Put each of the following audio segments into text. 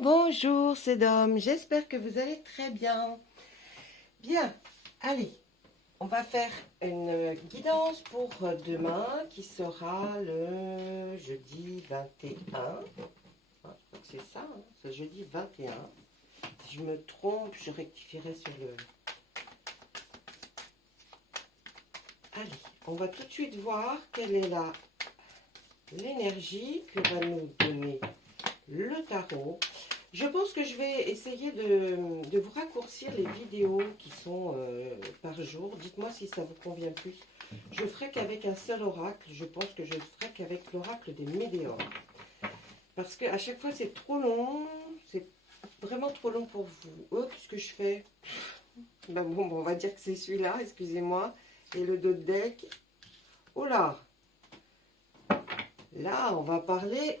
Bonjour, c'est Dom. J'espère que vous allez très bien. Bien, allez, on va faire une guidance pour demain qui sera le jeudi 21. Je crois que c'est ça, hein, c'est jeudi 21. Si je me trompe, je rectifierai sur le... Allez, on va tout de suite voir quelle est l'énergie que va nous donner le tarot. Je pense que je vais essayer de vous raccourcir les vidéos qui sont par jour. Dites-moi si ça vous convient plus. Je ferai qu'avec un seul oracle. Je pense que je ferai qu'avec l'oracle des météores. Parce qu'à chaque fois, c'est trop long. C'est vraiment trop long pour vous. Oh, qu'est-ce que je fais? Ben bon, on va dire que c'est celui-là, excusez-moi. Et le dos de deck. Oh là! Là, on va parler...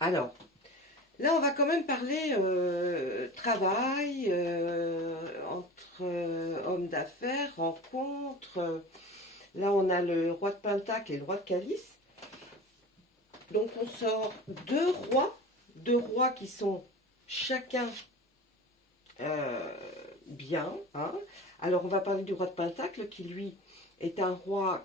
Alors, là, on va quand même parler travail, entre hommes d'affaires, rencontres. Là, on a le roi de Pentacle et le roi de Calice. Donc, on sort deux rois qui sont chacun bien. Hein. Alors, on va parler du roi de Pentacle qui, lui, est un roi,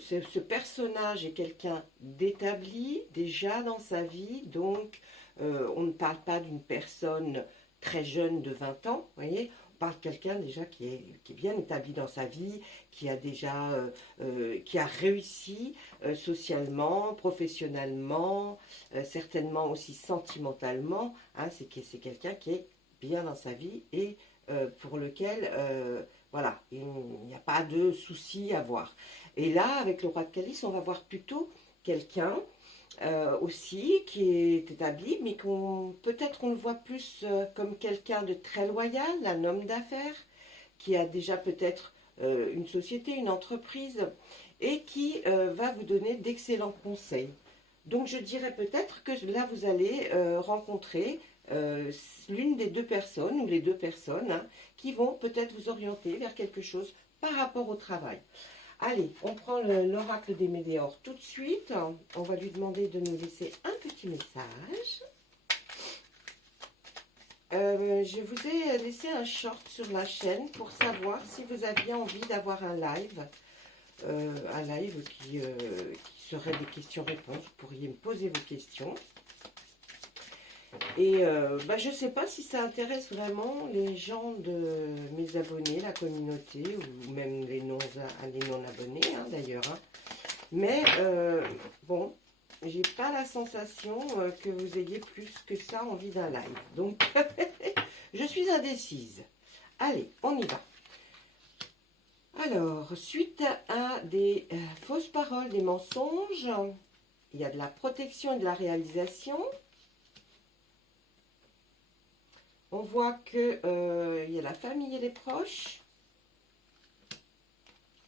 ce personnage est quelqu'un d'établi déjà dans sa vie, donc on ne parle pas d'une personne très jeune de 20 ans, vous voyez, on parle de quelqu'un déjà qui est bien établi dans sa vie, qui a déjà, qui a réussi socialement, professionnellement, certainement aussi sentimentalement, hein, c'est quelqu'un qui est bien dans sa vie et pour lequel... voilà, il n'y a pas de souci à voir. Et là, avec le roi de Calice, on va voir plutôt quelqu'un aussi qui est établi, mais peut-être on le voit plus comme quelqu'un de très loyal, un homme d'affaires, qui a déjà peut-être une société, une entreprise, et qui va vous donner d'excellents conseils. Donc je dirais peut-être que là, vous allez rencontrer l'une des deux personnes ou les deux personnes hein, qui vont peut-être vous orienter vers quelque chose par rapport au travail. Allez, on prend l'oracle des météores tout de suite. On va lui demander de nous laisser un petit message. Je vous ai laissé un short sur la chaîne pour savoir si vous aviez envie d'avoir un live qui serait des questions-réponses. Vous pourriez me poser vos questions. Et je ne sais pas si ça intéresse vraiment les gens de mes abonnés, la communauté, ou même les non-abonnés hein, d'ailleurs. Hein. Mais bon, j'ai pas la sensation que vous ayez plus que ça envie d'un live. Donc, je suis indécise. Allez, on y va. Alors, suite à des fausses paroles, des mensonges, il y a de la protection et de la réalisation. On voit qu'il y a la famille et les proches.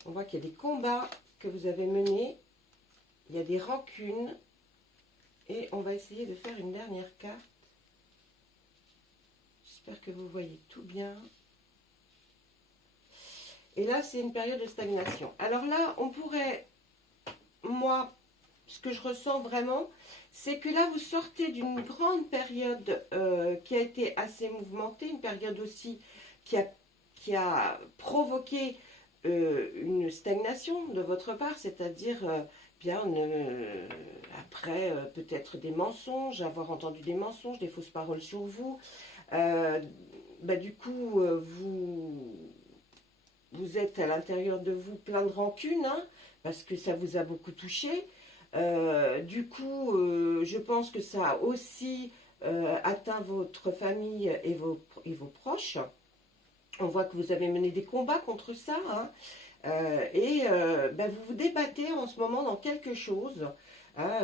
On voit qu'il y a des combats que vous avez menés. Il y a des rancunes. Et on va essayer de faire une dernière carte. J'espère que vous voyez tout bien. Et là, c'est une période de stagnation. Alors là, on pourrait... Moi, ce que je ressens vraiment, c'est que là, vous sortez d'une grande période qui a été assez mouvementée, une période aussi qui a provoqué une stagnation de votre part, c'est-à-dire après peut-être des mensonges, avoir entendu des mensonges, des fausses paroles sur vous. Du coup, vous êtes à l'intérieur de vous plein de rancune, hein, parce que ça vous a beaucoup touché. Du coup, je pense que ça a aussi atteint votre famille et vos proches. On voit que vous avez mené des combats contre ça. Hein, vous vous débattez en ce moment dans quelque chose. Hein,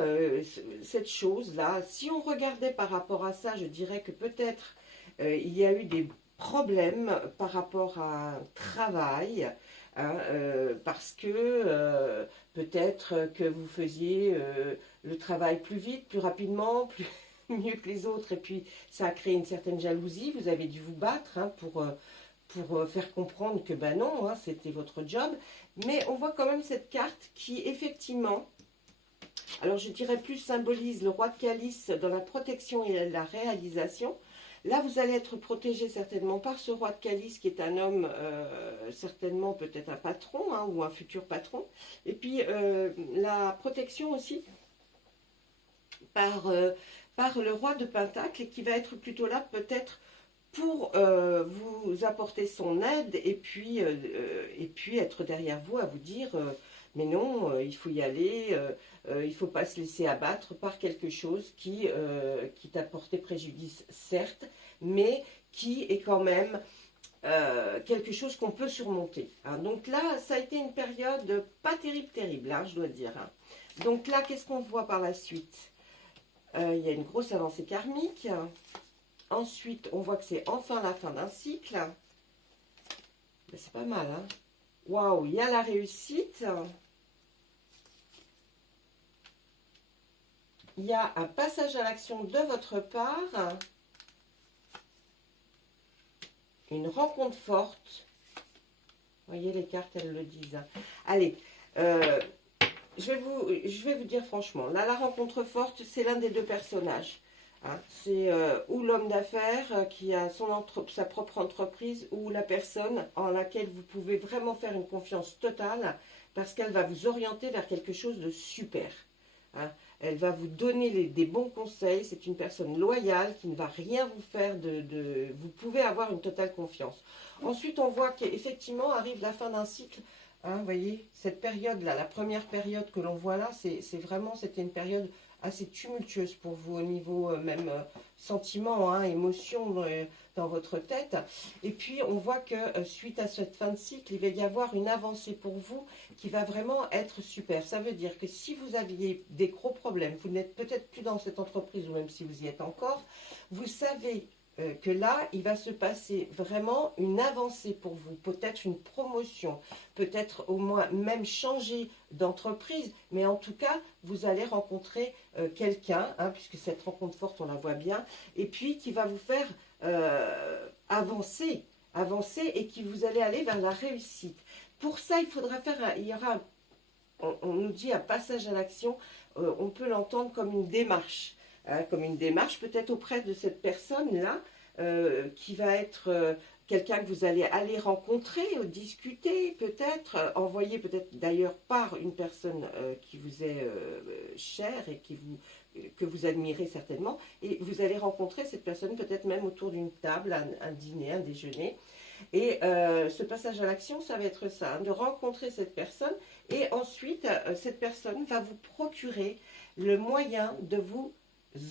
cette chose-là, si on regardait par rapport à ça, je dirais que peut-être il y a eu des problèmes par rapport à un travail. Hein, parce que peut-être que vous faisiez le travail plus vite, plus rapidement, mieux que les autres, et puis ça a créé une certaine jalousie, vous avez dû vous battre hein, pour faire comprendre que ben non, hein, c'était votre job, mais on voit quand même cette carte qui effectivement alors je dirais plus symbolise le roi de calice dans la protection et la réalisation. Là, vous allez être protégé certainement par ce roi de calice qui est un homme, certainement peut-être un patron hein, ou un futur patron. Et puis la protection aussi par le roi de Pentacle qui va être plutôt là peut-être pour vous apporter son aide et puis être derrière vous à vous dire mais non, il faut y aller, il ne faut pas se laisser abattre par quelque chose qui t'a porté préjudice, certes, mais qui est quand même quelque chose qu'on peut surmonter. Hein. Donc là, ça a été une période pas terrible, hein, je dois dire. Hein. Donc là, qu'est-ce qu'on voit par la suite? Il y a une grosse avancée karmique. Ensuite, on voit que c'est enfin la fin d'un cycle. C'est pas mal, hein? Waouh, il y a la réussite. Il y a un passage à l'action de votre part. Une rencontre forte. Vous voyez, les cartes, elles le disent. Allez, je vais vous dire franchement. Là, la rencontre forte, c'est l'un des deux personnages. Hein, c'est ou l'homme d'affaires qui a sa propre entreprise ou la personne en laquelle vous pouvez vraiment faire une confiance totale parce qu'elle va vous orienter vers quelque chose de super. Hein. Elle va vous donner des bons conseils. C'est une personne loyale qui ne va rien vous faire Vous pouvez avoir une totale confiance. Ensuite, on voit qu'effectivement arrive la fin d'un cycle. Hein, vous voyez, cette période-là, la première période que l'on voit là, c'était une période assez tumultueuse pour vous au niveau même sentiment, hein, émotion dans votre tête. Et puis on voit que suite à cette fin de cycle, il va y avoir une avancée pour vous qui va vraiment être super. Ça veut dire que si vous aviez des gros problèmes, vous n'êtes peut-être plus dans cette entreprise ou même si vous y êtes encore, vous savez que là, il va se passer vraiment une avancée pour vous, peut-être une promotion, peut-être au moins même changer d'entreprise, mais en tout cas, vous allez rencontrer quelqu'un, hein, puisque cette rencontre forte, on la voit bien, et puis qui va vous faire avancer et qui vous allez aller vers la réussite. Pour ça, il faudra on nous dit un passage à l'action, on peut l'entendre comme une démarche. Hein, comme une démarche peut-être auprès de cette personne-là, qui va être quelqu'un que vous allez aller rencontrer, discuter peut-être, envoyer peut-être d'ailleurs par une personne qui vous est chère et que vous admirez certainement, et vous allez rencontrer cette personne peut-être même autour d'une table, un dîner, un déjeuner. Et ce passage à l'action, ça va être ça, hein, de rencontrer cette personne, et ensuite, cette personne va vous procurer le moyen de vous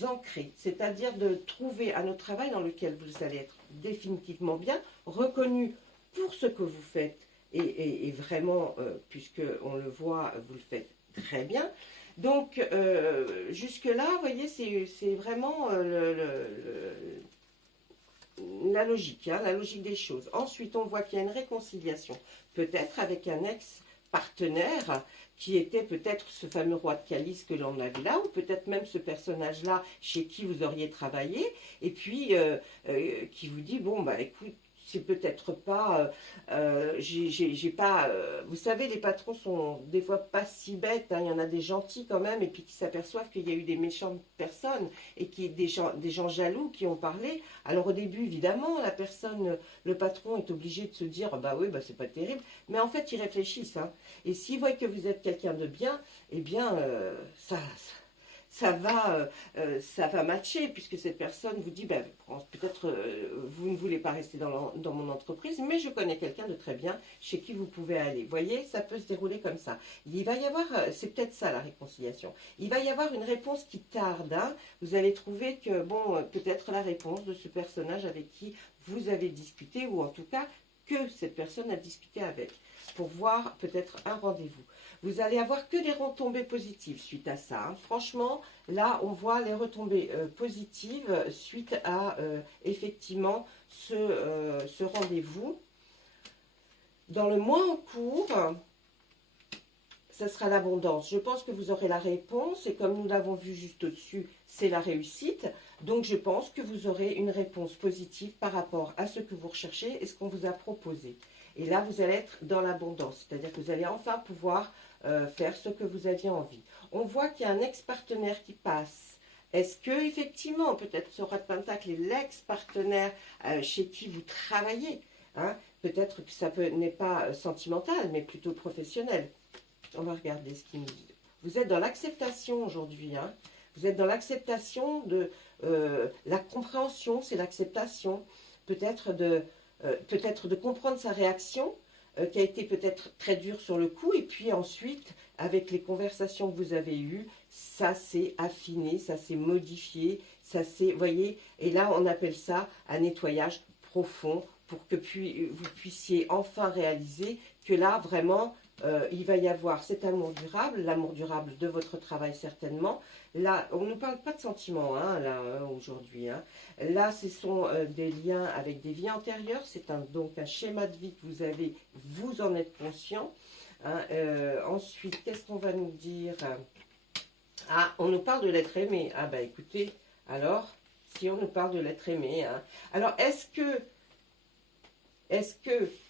ancrer, c'est-à-dire de trouver un autre travail dans lequel vous allez être définitivement bien, reconnu pour ce que vous faites, et vraiment, puisque on le voit, vous le faites très bien. Donc, jusque-là, vous voyez, c'est vraiment la logique, hein, la logique des choses. Ensuite, on voit qu'il y a une réconciliation, peut-être avec un ex-partenaire qui était peut-être ce fameux roi de calice que l'on a vu là, ou peut-être même ce personnage-là chez qui vous auriez travaillé, et puis qui vous dit, bon, bah écoute, c'est peut-être pas, j'ai pas, vous savez, les patrons sont des fois pas si bêtes, hein, il y en a des gentils quand même, et puis qui s'aperçoivent qu'il y a eu des méchantes personnes, et des gens jaloux qui ont parlé. Alors au début, évidemment, la personne, le patron est obligé de se dire, bah oui, bah c'est pas terrible, mais en fait, ils réfléchissent, hein, et s'ils voient que vous êtes quelqu'un de bien, eh bien, ça va matcher, puisque cette personne vous dit, ben, peut-être vous ne voulez pas rester dans mon entreprise, mais je connais quelqu'un de très bien chez qui vous pouvez aller. Vous voyez, ça peut se dérouler comme ça. Il va y avoir, c'est peut-être ça la réconciliation, il va y avoir une réponse qui tarde. Hein. Vous allez trouver que, bon, peut-être la réponse de ce personnage avec qui vous avez discuté, ou en tout cas que cette personne a discuté avec, pour voir peut-être un rendez-vous. Vous allez avoir que des retombées positives suite à ça. Hein. Franchement, là, on voit les retombées positives suite à, effectivement, ce rendez-vous. Dans le mois en cours, ça sera l'abondance. Je pense que vous aurez la réponse, et comme nous l'avons vu juste au-dessus, c'est la réussite. Donc, je pense que vous aurez une réponse positive par rapport à ce que vous recherchez et ce qu'on vous a proposé. Et là, vous allez être dans l'abondance, c'est-à-dire que vous allez enfin pouvoir faire ce que vous aviez envie. On voit qu'il y a un ex-partenaire qui passe. Est-ce que effectivement, peut-être ce roi de Pentacle est l'ex-partenaire chez qui vous travaillez, hein? Peut-être que ça n'est pas sentimental, mais plutôt professionnel. On va regarder ce qu'il nous dit. Vous êtes dans l'acceptation aujourd'hui, hein? Vous êtes dans l'acceptation de la compréhension, c'est l'acceptation. Peut-être de comprendre sa réaction, qui a été peut-être très dure sur le coup, et puis ensuite, avec les conversations que vous avez eues, ça s'est affiné, ça s'est modifié, ça s'est, voyez, et là on appelle ça un nettoyage profond, pour que vous puissiez enfin réaliser que là, vraiment, il va y avoir cet amour durable, l'amour durable de votre travail certainement. Là, on ne parle pas de sentiments, hein, là, aujourd'hui. Hein. Là, ce sont des liens avec des vies antérieures. C'est donc un schéma de vie que vous avez, vous en êtes conscient. Hein. Ensuite, qu'est-ce qu'on va nous dire? Ah, on nous parle de l'être aimé. Ah, bah écoutez, alors, si on nous parle de l'être aimé. Hein. Alors, est-ce que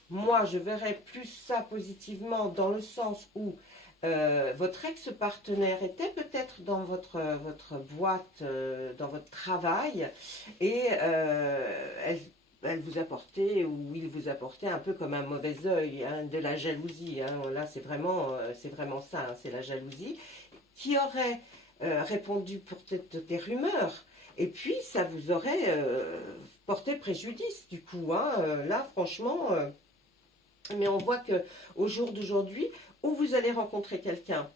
moi, je verrais plus ça positivement dans le sens où votre ex-partenaire était peut-être dans votre boîte, dans votre travail, et elle vous apportait, ou il vous apportait un peu comme un mauvais œil, hein, de la jalousie. Hein. Là, c'est vraiment ça, hein, c'est la jalousie, qui aurait répondu pour peut-être des rumeurs. Et puis, ça vous aurait porté préjudice, du coup. Hein, là, franchement, mais on voit qu'au jour d'aujourd'hui, où vous allez rencontrer quelqu'un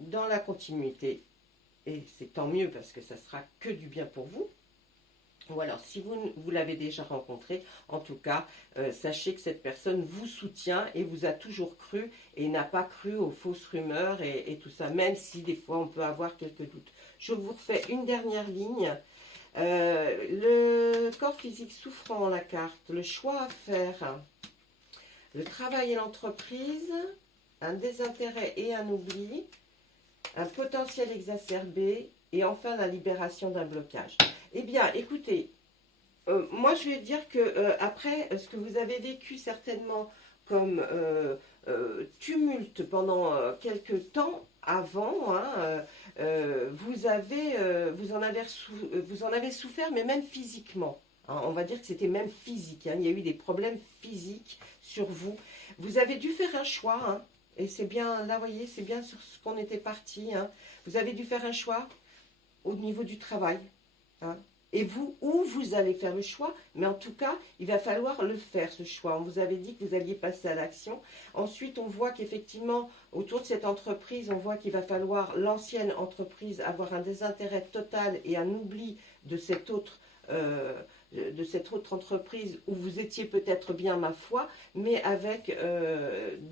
dans la continuité, et c'est tant mieux parce que ça sera que du bien pour vous, ou alors si vous l'avez déjà rencontré, en tout cas, sachez que cette personne vous soutient et vous a toujours cru et n'a pas cru aux fausses rumeurs et tout ça, même si des fois on peut avoir quelques doutes. Je vous refais une dernière ligne. Le corps physique souffrant, la carte, le choix à faire, le travail et l'entreprise, un désintérêt et un oubli, un potentiel exacerbé et enfin la libération d'un blocage. Eh bien, écoutez, moi je vais dire que après ce que vous avez vécu certainement comme tumulte pendant quelques temps avant, hein, vous en avez souffert, mais même physiquement. Hein, on va dire que c'était même physique. Hein, il y a eu des problèmes physiques sur vous. Vous avez dû faire un choix. Hein, et c'est bien, là, vous voyez, c'est bien sur ce qu'on était parti. Hein. Vous avez dû faire un choix au niveau du travail. Hein. Et vous, où vous allez faire le choix, mais en tout cas, il va falloir le faire, ce choix. On vous avait dit que vous alliez passer à l'action. Ensuite, on voit qu'effectivement, autour de cette entreprise, on voit qu'il va falloir, l'ancienne entreprise, avoir un désintérêt total et un oubli de cette autre entreprise où vous étiez peut-être bien, ma foi, mais avec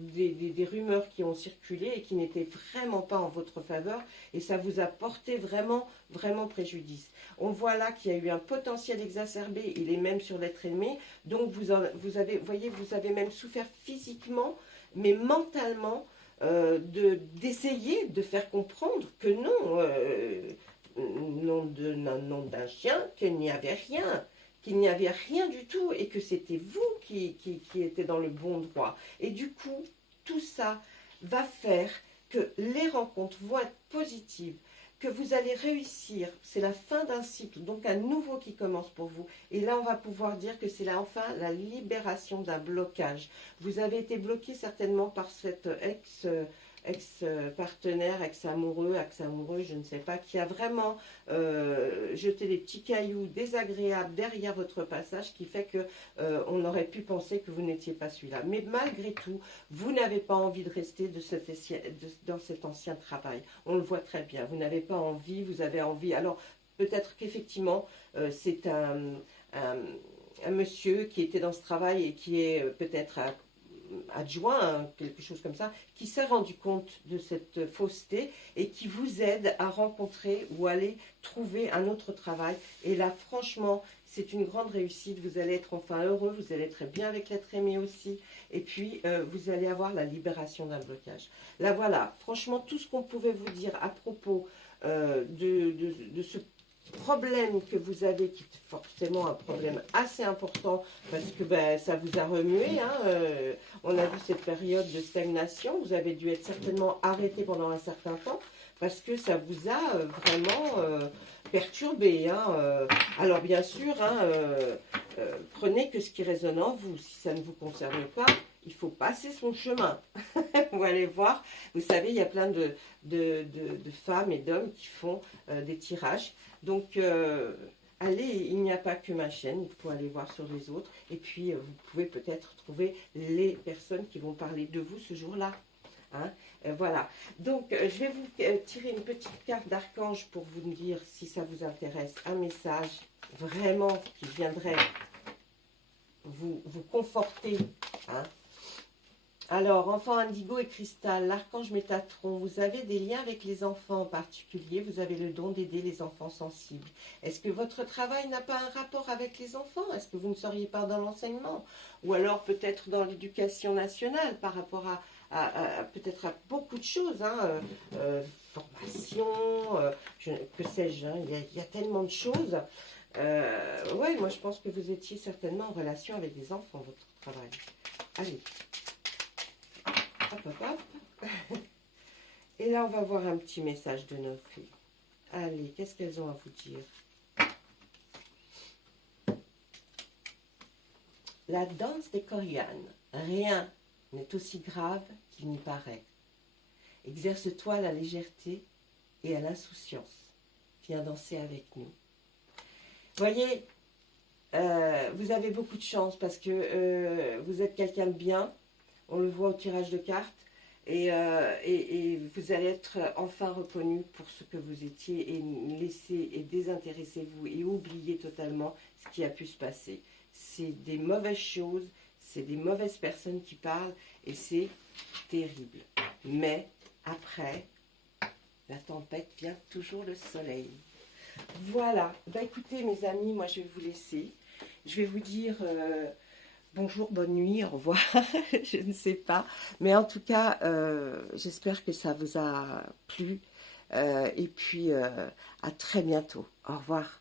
des rumeurs qui ont circulé et qui n'étaient vraiment pas en votre faveur, et ça vous a porté vraiment, vraiment préjudice. On voit là qu'il y a eu un potentiel exacerbé, il est même sur l'être aimé, donc vous avez même souffert physiquement, mais mentalement, d'essayer de faire comprendre que non, nom d'un chien, qu'il n'y avait rien, du tout, et que c'était vous qui étiez dans le bon droit. Et du coup, tout ça va faire que les rencontres vont être positives, que vous allez réussir. C'est la fin d'un cycle, donc un nouveau qui commence pour vous. Et là, on va pouvoir dire que c'est là enfin la libération d'un blocage. Vous avez été bloqué certainement par cet ex-partenaire, ex-amoureux, je ne sais pas, qui a vraiment jeté des petits cailloux désagréables derrière votre passage, qui fait que on aurait pu penser que vous n'étiez pas celui-là. Mais malgré tout, vous n'avez pas envie de rester dans cet ancien travail. On le voit très bien. Vous n'avez pas envie, vous avez envie. Alors, peut-être qu'effectivement, c'est un monsieur qui était dans ce travail et qui est peut-être adjoint, hein, quelque chose comme ça, qui s'est rendu compte de cette fausseté et qui vous aide à rencontrer ou aller trouver un autre travail. Et là, franchement, c'est une grande réussite. Vous allez être enfin heureux, vous allez être bien avec l'être aimé aussi. Et puis, vous allez avoir la libération d'un blocage. Là, voilà, franchement, tout ce qu'on pouvait vous dire à propos de ce problème que vous avez, qui est forcément un problème assez important, parce que ben, ça vous a remué, hein, on a vu cette période de stagnation, vous avez dû être certainement arrêté pendant un certain temps, parce que ça vous a vraiment perturbé. Hein, alors bien sûr, hein, prenez que ce qui résonne en vous, si ça ne vous concerne pas, il faut passer son chemin. Vous allez voir, vous savez, il y a plein de femmes et d'hommes qui font des tirages. Donc, allez, il n'y a pas que ma chaîne, il faut aller voir sur les autres. Et puis, vous pouvez peut-être trouver les personnes qui vont parler de vous ce jour-là. Hein, voilà. Donc, je vais vous tirer une petite carte d'archange pour vous dire, si ça vous intéresse, un message vraiment qui viendrait vous conforter. Hein. Alors, enfant indigo et cristal, l'archange Métatron, vous avez des liens avec les enfants en particulier, vous avez le don d'aider les enfants sensibles. Est-ce que votre travail n'a pas un rapport avec les enfants? Est-ce que vous ne seriez pas dans l'enseignement? Ou alors peut-être dans l'éducation nationale par rapport à peut-être à beaucoup de choses, hein, formation, que sais-je, hein, il y a tellement de choses. Ouais, moi je pense que vous étiez certainement en relation avec des enfants, votre travail. Allez. Hop, hop, hop. Et là, on va voir un petit message de nos filles. Allez, qu'est-ce qu'elles ont à vous dire? La danse des Corianes. Rien n'est aussi grave qu'il n'y paraît. Exerce-toi à la légèreté et à l'insouciance. Viens danser avec nous. Voyez, vous avez beaucoup de chance parce que vous êtes quelqu'un de bien. On le voit au tirage de cartes. Et vous allez être enfin reconnu pour ce que vous étiez et laissez et désintéressez-vous et oubliez totalement ce qui a pu se passer. C'est des mauvaises choses, c'est des mauvaises personnes qui parlent et c'est terrible. Mais après, la tempête vient toujours le soleil. Voilà. Bah, écoutez mes amis, moi je vais vous laisser. Je vais vous dire... bonjour, bonne nuit, au revoir, je ne sais pas. Mais en tout cas, j'espère que ça vous a plu. Et puis, à très bientôt. Au revoir.